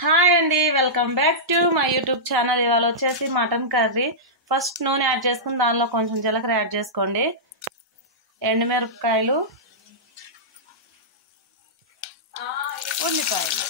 Hi అండి, welcome back to my YouTube channel. ఇవాళ వచ్చేసి మటన్ కర్రీ. ఫస్ట్ నూనె యాడ్ చేసుకుని దానిలో కొంచెం జీలకర్ర యాడ్ చేసుకోండి, ఎండుమిరపకాయలు, ఉల్లిపాయలు,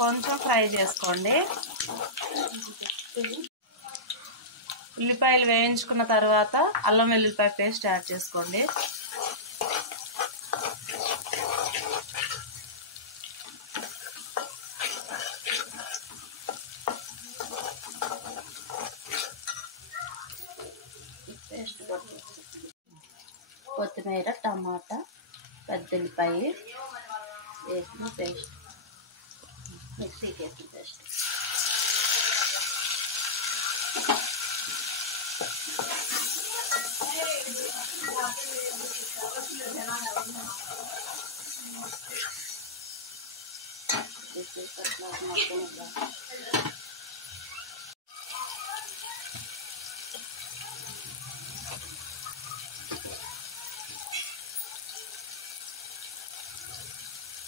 కొంచెం ఫ్రై చేసుకోండి. ఉల్లిపాయలు వేయించుకున్న తర్వాత అల్లం వెల్లుల్లిపాయ పేస్ట్ యాడ్ చేసుకోండి. కొత్తిమీర, టమాటా, పెద్ద ఉల్లిపాయ వేసిన పేస్ట్, మిక్సీకి వేసిన పేస్ట్.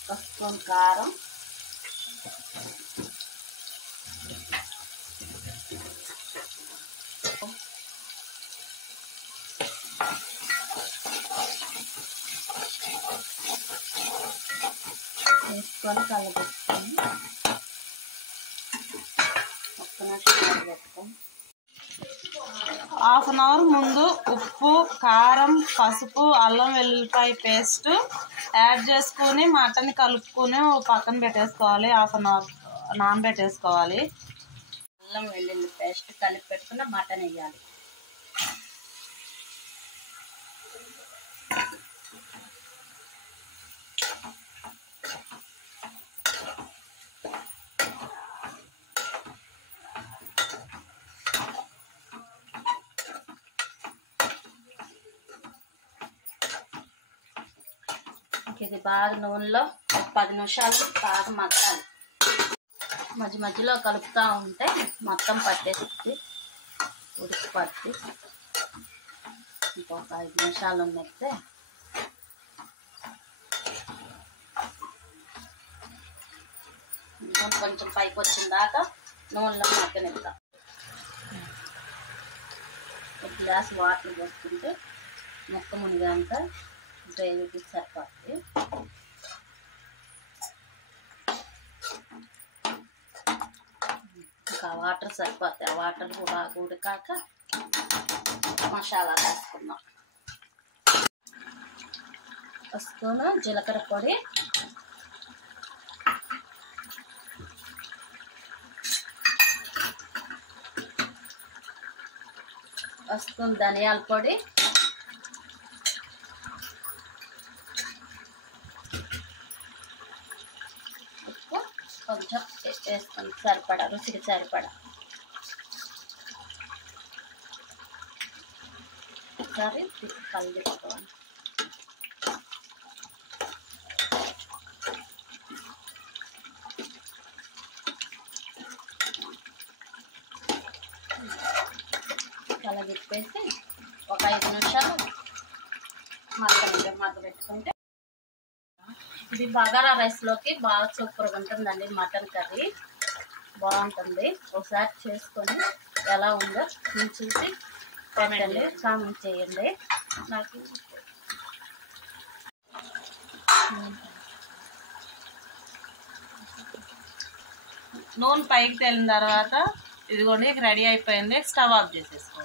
పసుపు, కారం, వేసుకొని కలబెట్టుకొని ఒక్క నిమిషం పెట్టుకొని హాఫ్ అన్ అవర్ ముందు ఉప్పు, కారం, పసుపు, అల్లం వెల్లుల్లిపాయ పేస్ట్ యాడ్ చేసుకుని మటన్ కలుపుకొని పక్కన పెట్టేసుకోవాలి. హాఫ్ అన్ అవర్ నానబెట్టేసుకోవాలి. అల్లం వెల్లుల్లి పేస్ట్ కలిపి పెట్టుకున్న మటన్ వేయాలి. ఇది బాగా నూనెలో 10 నిమిషాలు బాగా మగ్గాలి. మధ్య మధ్యలో కలుపుతూ ఉంటే మొత్తం పట్టేసి ఉడికి పట్టి ఇంకొక 5 నిమిషాలు మెత్తే కొంచెం పైకి వచ్చిన దాకా నూనెలో మగ్గనిద్దాం. ఒక గ్లాస్ వాటర్ పోసుకుంటే మొక్క మునిగేంత గ్రేవీకి సరిపోతుంది. ఇంకా వాటర్ సరిపోతాయి. ఆ వాటర్ బాగా ఉడికాక మసాలా వేసుకుందాం. ఒక స్పూను జీలకర్ర పొడి, ఒక స్పూన్ ధనియాల పొడి, ఉప్పు కొంచెం వేసుకొని సరిపడా, రుచికి సరిపడా. ఒకసారి కలిపేసుకోవాలి. కలిపేసి ఒక 5 నిమిషాలు మగ్గబెట్టుకుంటే ఇది బగారా రైస్లోకి బాగా సూపర్గా ఉంటుందండి. మటన్ కర్రీ బాగుంటుంది. ఒకసారి చేసుకొని ఎలా ఉందో నేను చూసి పెట్టండి, కామెంట్ చేయండి. నాకు నూనె పైకి తేలిన తర్వాత ఇదిగోండి రెడీ అయిపోయింది. స్టవ్ ఆఫ్ చేసేసుకోండి.